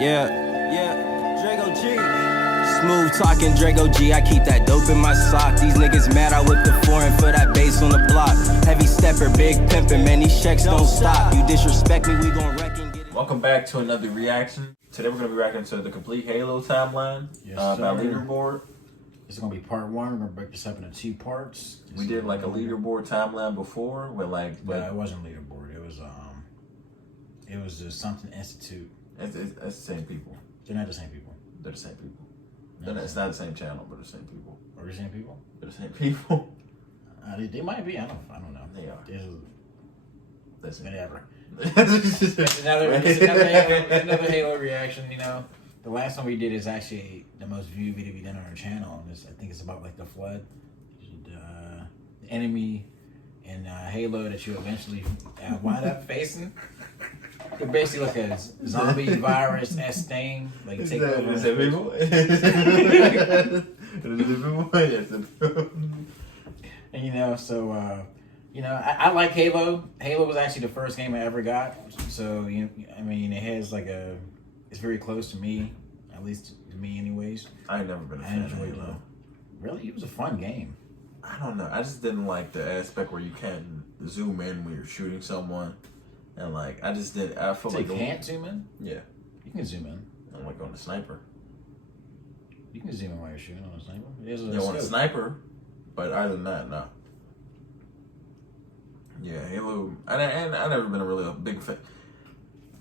Yeah, Drago G. Smooth talking Drago G, I keep that dope in my sock. These niggas mad, I whip the foreign for that bass on the block. Heavy stepper, big pimpin', man, these checks don't stop. You disrespect me, we gon' wreck and get it. Welcome back to another reaction. Today we're gonna be reacting to the complete Halo timeline by Leaderboard. This is gonna be part one. We're gonna break this up into 2 parts. We did like a Leaderboard timeline before with like, but it wasn't Leaderboard. It was just something Institute. It's the same people. They're not the same people. They're the same people. It's not the same channel, but the same people. Are they the same people? They're the same people. They might be. I don't know. They are. That's whatever. another Halo reaction. You know, the last one we did is actually the most viewed video we done on our channel. And I think it's about like the flood, the enemy in Halo that you eventually wind up facing. It's basically like a zombie virus-esque thing. Like take over. Is it people? And you know, so you know, I like Halo. Halo was actually the first game I ever got. So I mean, it has like it's very close to me, at least to me, anyways. I ain't never been a fan of Halo. Really, it was a fun game. I don't know. I just didn't like the aspect where you can't zoom in when you're shooting someone. And like, I just didn't. I feel like you can't zoom in. Yeah, you can zoom in. I'm like on the sniper. You can zoom in while you're shooting on a sniper. Yeah, on a sniper. But other than that, no. Yeah, Halo. I never been a big fan.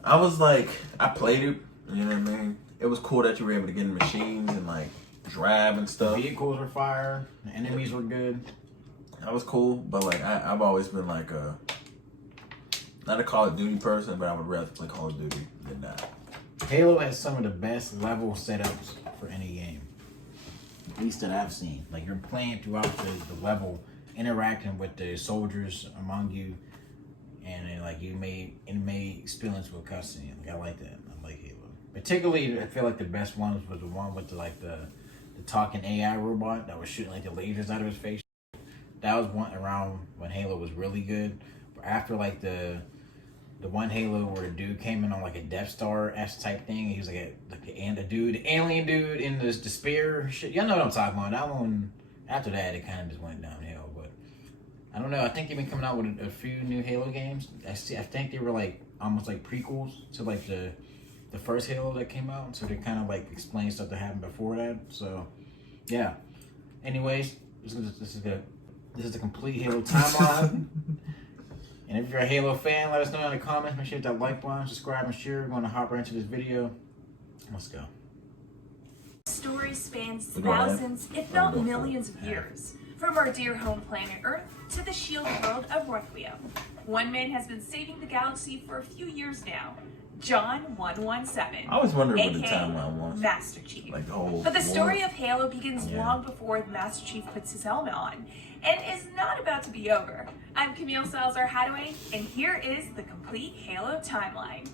I was like, I played it. You know what I mean? It was cool that you were able to get in machines and like drive and stuff. The vehicles were fire. The enemies were good. That was cool, but like I've always been like not a Call of Duty person, but I would rather play Call of Duty than that. Halo has some of the best level setups for any game, at least that I've seen. Like you're playing throughout the level, interacting with the soldiers among you, and then, like it may spill into a cutscene. Like I like that. I like Halo. Particularly, I feel like the best ones was the one with the talking AI robot that was shooting like the lasers out of his face. That was one around when Halo was really good. But after like the one Halo where the dude came in on like a Death Star-esque type thing, he was like the alien dude in the spear shit. Y'all know what I'm talking about. That one, after that, it kind of just went downhill. But I don't know. I think they've been coming out with a few new Halo games. I think they were like almost like prequels to like the first Halo that came out. So they kind of like explain stuff that happened before that. So yeah. Anyways, this is the complete Halo timeline. And if you're a Halo fan, let us know in the comments. Make sure you hit that like button, subscribe, and share. We're going to hop right into this video. Let's go. Story spans thousands, if not millions of years, from our dear home planet Earth to the shield world of Requiem. One man has been saving the galaxy for a few years now, John 117. I was wondering what the timeline was. Master Chief. Like the whole. But the story of Halo begins long before the Master Chief puts his helmet on, and is not about to be over. I'm Camille Salazar-Hadaway, and here is the complete Halo timeline.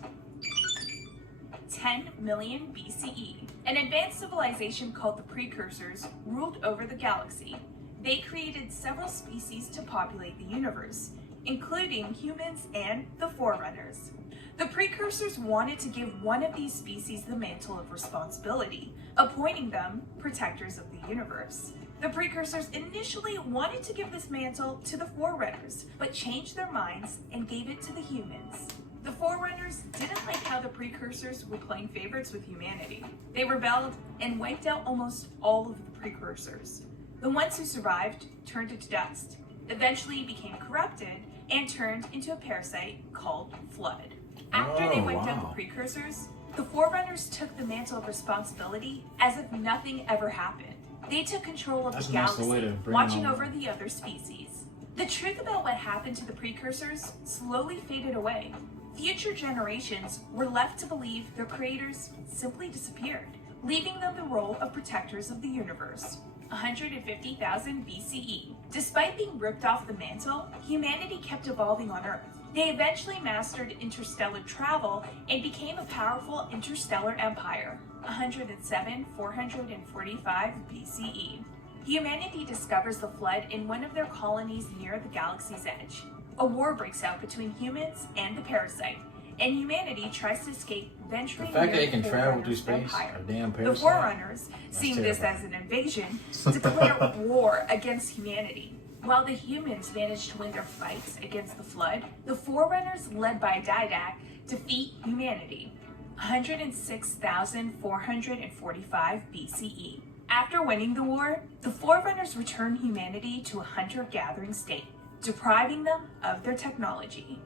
10 million BCE. An advanced civilization called the Precursors ruled over the galaxy. They created several species to populate the universe, including humans and the Forerunners. The Precursors wanted to give one of these species the mantle of responsibility, appointing them protectors of the universe. The Precursors initially wanted to give this mantle to the Forerunners, but changed their minds and gave it to the humans. The Forerunners didn't like how the Precursors were playing favorites with humanity. They rebelled and wiped out almost all of the Precursors. The ones who survived turned into dust, eventually became corrupted, and turned into a parasite called Flood. After they wiped out the Precursors, the Forerunners took the mantle of responsibility as if nothing ever happened. They took control of the galaxy, watching over the other species. The truth about what happened to the Precursors slowly faded away. Future generations were left to believe their creators simply disappeared, leaving them the role of protectors of the universe. 150,000 BCE. Despite being ripped off the mantle, humanity kept evolving on Earth. They eventually mastered interstellar travel and became a powerful interstellar empire. 107,445 BCE. Humanity discovers the Flood in one of their colonies near the galaxy's edge. A war breaks out between humans and the parasite, and humanity tries to escape venturing The fact near that it can the travel through Forerunners' space, empire. a damn The parasite. Forerunners, seeing this terrifying. as an invasion, declare war against humanity. While the humans managed to win their fights against the Flood, the Forerunners, led by Didac, defeat humanity. 106,445 BCE. After winning the war, the Forerunners return humanity to a hunter-gathering state, depriving them of their technology.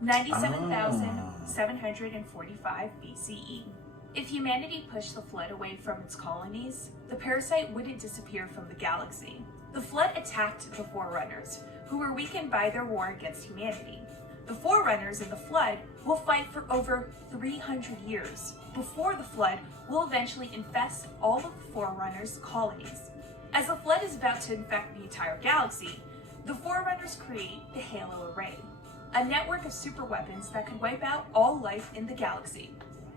97,745 BCE. If humanity pushed the Flood away from its colonies, the parasite wouldn't disappear from the galaxy. The Flood attacked the Forerunners, who were weakened by their war against humanity. The Forerunners and the Flood will fight for over 300 years before the Flood will eventually infest all of the Forerunners' colonies. As the Flood is about to infect the entire galaxy, the Forerunners create the Halo Array, a network of superweapons that could wipe out all life in the galaxy.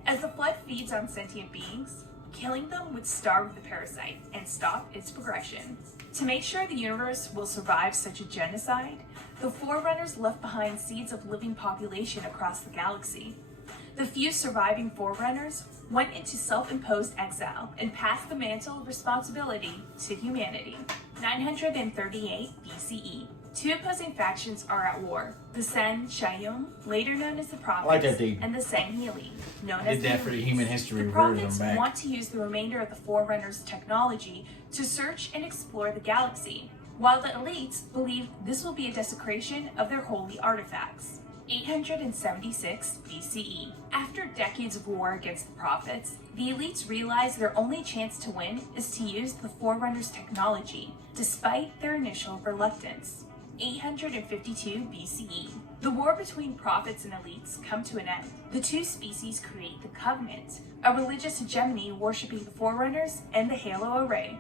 As the Flood feeds on sentient beings, killing them would starve the parasite and stop its progression. To make sure the universe will survive such a genocide, the Forerunners left behind seeds of living population across the galaxy. The few surviving Forerunners went into self-imposed exile and passed the mantle of responsibility to humanity. 938 BCE. Two opposing factions are at war. The Sen Shayum, later known as the Prophets, like that they and the Sanhili, known did as that the for the Elites. human history The version Prophets back. want to use the remainder of the Forerunners' technology to search and explore the galaxy, while the Elites believe this will be a desecration of their holy artifacts. 876 BCE. After decades of war against the Prophets, the Elites realize their only chance to win is to use the Forerunners' technology, despite their initial reluctance. 852 BCE. The war between Prophets and Elites come to an end. The two species create the Covenant, a religious hegemony worshipping the Forerunners and the Halo Array.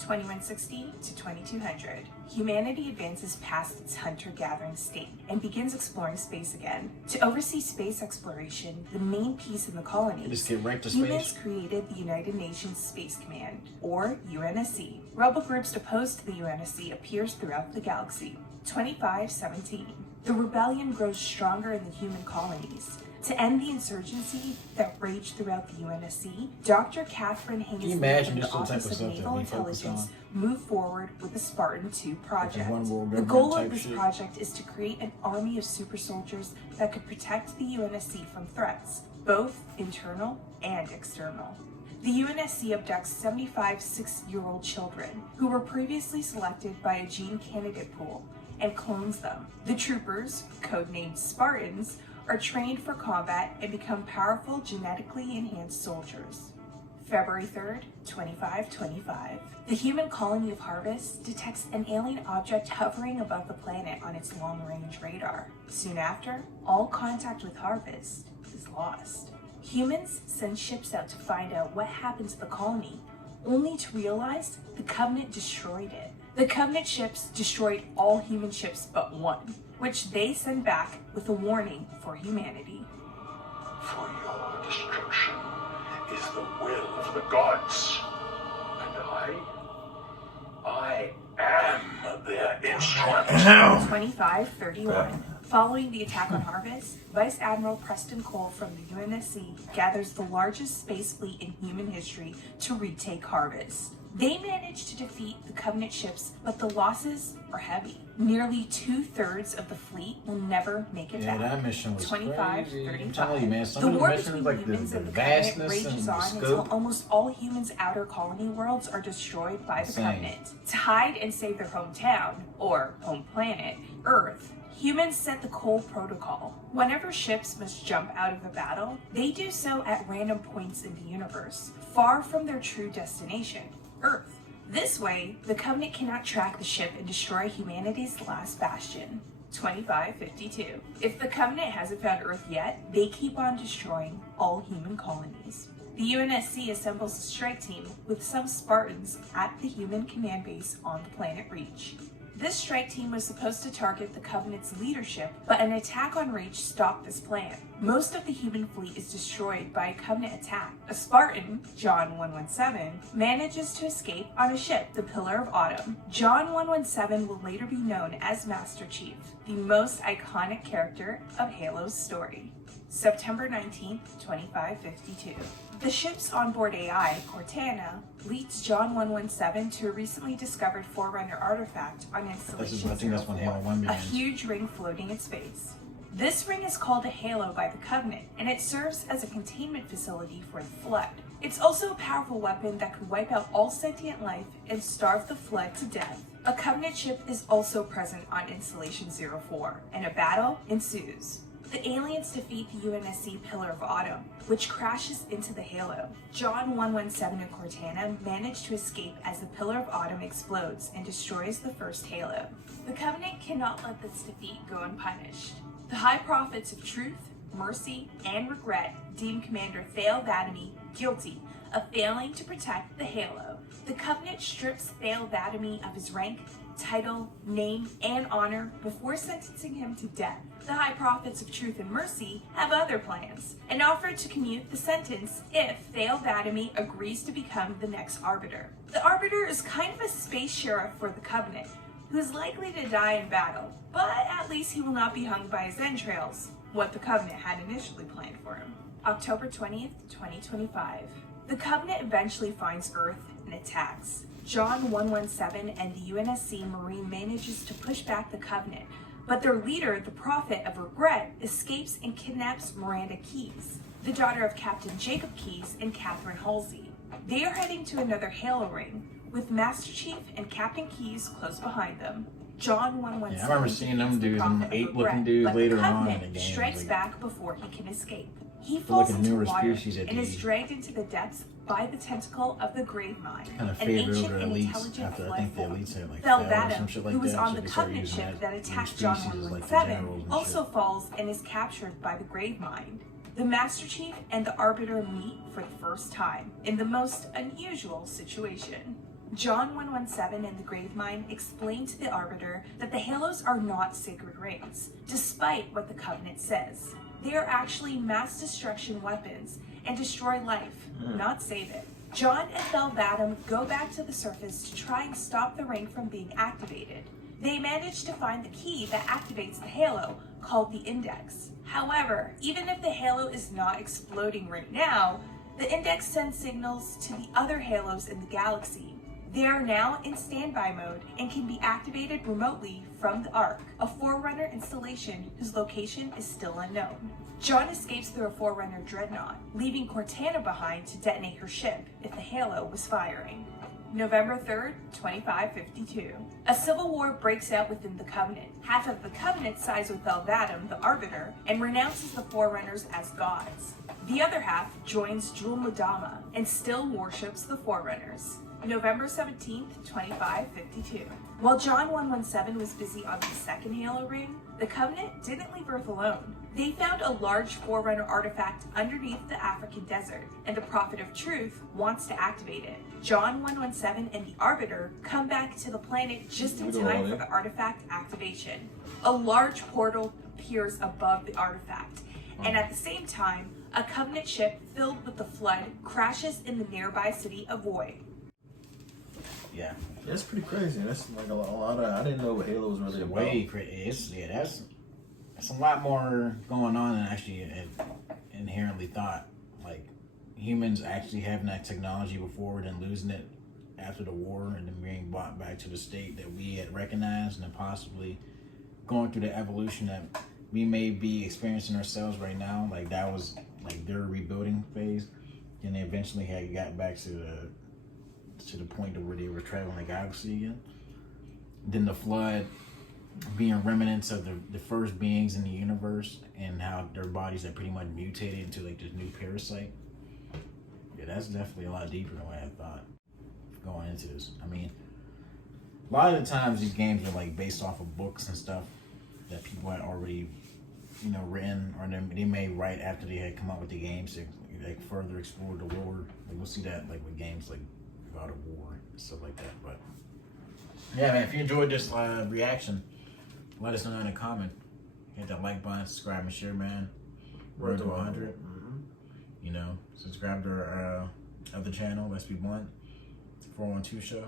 2160 to 2200. Humanity advances past its hunter-gathering state and begins exploring space again. To oversee space exploration, the main piece in the colony, Just get right to humans space. created the United Nations Space Command, or UNSC. Rebel groups opposed to the UNSC appears throughout the galaxy. 2517. The rebellion grows stronger in the human colonies. To end the insurgency that raged throughout the UNSC, Dr. Catherine Hayes you imagine and the this the type Office of of stuff that Naval we focus Intelligence on? move forward with the Spartan 2 project. one world The government goal type of this shit? project is to create an army of super soldiers that could protect the UNSC from threats, both internal and external. The UNSC abducts 75 6-year-old children who were previously selected by a gene candidate pool and clones them. The troopers, codenamed Spartans, are trained for combat and become powerful genetically enhanced soldiers. February 3rd, 2525. The human colony of Harvest detects an alien object hovering above the planet on its long-range radar. Soon after, all contact with Harvest is lost. Humans send ships out to find out what happened to the colony, only to realize the Covenant destroyed it. The Covenant ships destroyed all human ships but one, which they send back with a warning for humanity. For your destruction is the will of the gods, and I am their instrument. 2531. Following the attack on Harvest, Vice Admiral Preston Cole from the UNSC gathers the largest space fleet in human history to retake Harvest. They manage to defeat the Covenant ships, but the losses are heavy. Nearly 2/3 of the fleet will never make it Yeah, back. that mission was 2535. crazy. I'm telling you, man, some The of the war missions, between like humans the and the Covenant vastness rages and the on until scope. almost all humans' outer colony worlds are destroyed by the Insane. Covenant. To hide and save their hometown, or home planet, Earth, humans set the Cole Protocol. Whenever ships must jump out of a battle, they do so at random points in the universe, far from their true destination, Earth. This way, the Covenant cannot track the ship and destroy humanity's last bastion. 2552. If the Covenant hasn't found Earth yet, they keep on destroying all human colonies. The UNSC assembles a strike team with some Spartans at the human command base on the planet Reach. This strike team was supposed to target the Covenant's leadership, but an attack on Reach stopped this plan. Most of the human fleet is destroyed by a Covenant attack. A Spartan, John 117, manages to escape on a ship, the Pillar of Autumn. John 117 will later be known as Master Chief, the most iconic character of Halo's story. September 19th, 2552. The ship's onboard AI, Cortana, leads John 117 to a recently discovered Forerunner artifact on Installation I think that's when Halo 1 a begins. huge ring floating in space. This ring is called a Halo by the Covenant, and it serves as a containment facility for the Flood. It's also a powerful weapon that could wipe out all sentient life and starve the Flood to death. A Covenant ship is also present on Installation 04, and a battle ensues. The aliens defeat the UNSC Pillar of Autumn, which crashes into the Halo. John 117 and Cortana manage to escape as the Pillar of Autumn explodes and destroys the first Halo. The Covenant cannot let this defeat go unpunished. The High Prophets of Truth, Mercy, and Regret deem Commander Thale Vadamy guilty of failing to protect the Halo. The Covenant strips Thale Vadamy of his rank, title, name, and honor before sentencing him to death. The High Prophets of Truth and Mercy have other plans and offer to commute the sentence if Thale Vadamy agrees to become the next Arbiter. The Arbiter is kind of a space sheriff for the Covenant, who is likely to die in battle, but at least he will not be hung by his entrails, what the Covenant had initially planned for him. October 20th, 2025. The Covenant eventually finds Earth and attacks. John 117 and the UNSC Marine manages to push back the Covenant, but their leader, the Prophet of Regret, escapes and kidnaps Miranda Keyes, the daughter of Captain Jacob Keyes and Catherine Halsey. They are heading to another Halo ring, with Master Chief and Captain Keyes close behind them. John 117. Yeah, I remember seeing them dudes, them Prophet of ape-looking Regret, dudes but later the on in Covenant the game. strikes Like, back before he can escape. He like falls a into newer water species at and is the- dragged into the depths by the tentacle of the Grave Mine, kind of an favored ancient over and elites intelligent after I flood think the form. elites had like Thel fell or Vadam, some shit like who was that. on so the they started Covenant using ship that new attacked John species as, like, the 117, generals and also shit. falls and is captured by the Grave Mine. The Master Chief and the Arbiter meet for the first time in the most unusual situation. John 117 and the Grave Mine explain to the Arbiter that the Halos are not sacred rings, despite what the Covenant says. They are actually mass destruction weapons and destroy life, not save it. John and Thel Vadam go back to the surface to try and stop the ring from being activated. They manage to find the key that activates the Halo, called the Index. However, even if the Halo is not exploding right now, the Index sends signals to the other Halos in the galaxy. They are now in standby mode and can be activated remotely from the Ark, a Forerunner installation whose location is still unknown. John escapes through a Forerunner dreadnought, leaving Cortana behind to detonate her ship if the Halo was firing. November 3rd, 2552. A civil war breaks out within the Covenant. Half of the Covenant sides with Thel Vadam, the Arbiter, and renounces the Forerunners as gods. The other half joins Jul 'Mdama and still worships the Forerunners. November 17th, 2552. While John 117 was busy on the second Halo ring, the Covenant didn't leave Earth alone. They found a large Forerunner artifact underneath the African desert, and the Prophet of Truth wants to activate it. John 117 and the Arbiter come back to the planet just in time for the artifact activation. A large portal appears above the artifact, and at the same time, a Covenant ship filled with the Flood crashes in the nearby city of Void. Yeah. That's pretty crazy. That's like a lot of. I didn't know what Halo was really about. Way crazy. That's a lot more going on than actually had inherently thought. Like humans actually having that technology before, then losing it after the war, and then being brought back to the state that we had recognized, and then possibly going through the evolution that we may be experiencing ourselves right now. Like that was like their rebuilding phase, and they eventually had got back to the point of where they were traveling the galaxy again. Then the Flood being remnants of the first beings in the universe, and how their bodies had pretty much mutated into like this new parasite. Yeah, that's definitely a lot deeper than what I thought going into this. I mean, a lot of the times these games are like based off of books and stuff that people had already, written, or they may write after they had come out with the games to like further explore the lore. Like we'll see that like with games like God of War and stuff like that. But yeah, man, if you enjoyed this reaction, let us know in a comment. Hit that like button, subscribe and share, man. Road to 100. Subscribe to our other channel, Let's Be Blunt, 412 Show.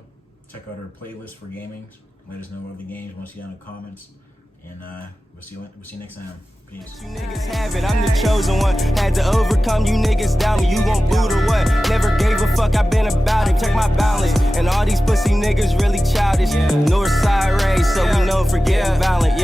Check out our playlist for gaming. Let us know what other games you want to see in the comments. And we'll see you next time. Peace. You niggas have it, I'm the chosen one. Had to overcome you niggas down me. You gon' boot or what? Never gave a fuck, I been about it. Check my balance. And all these pussy niggas really childish. North side raised, so we know for getting violent.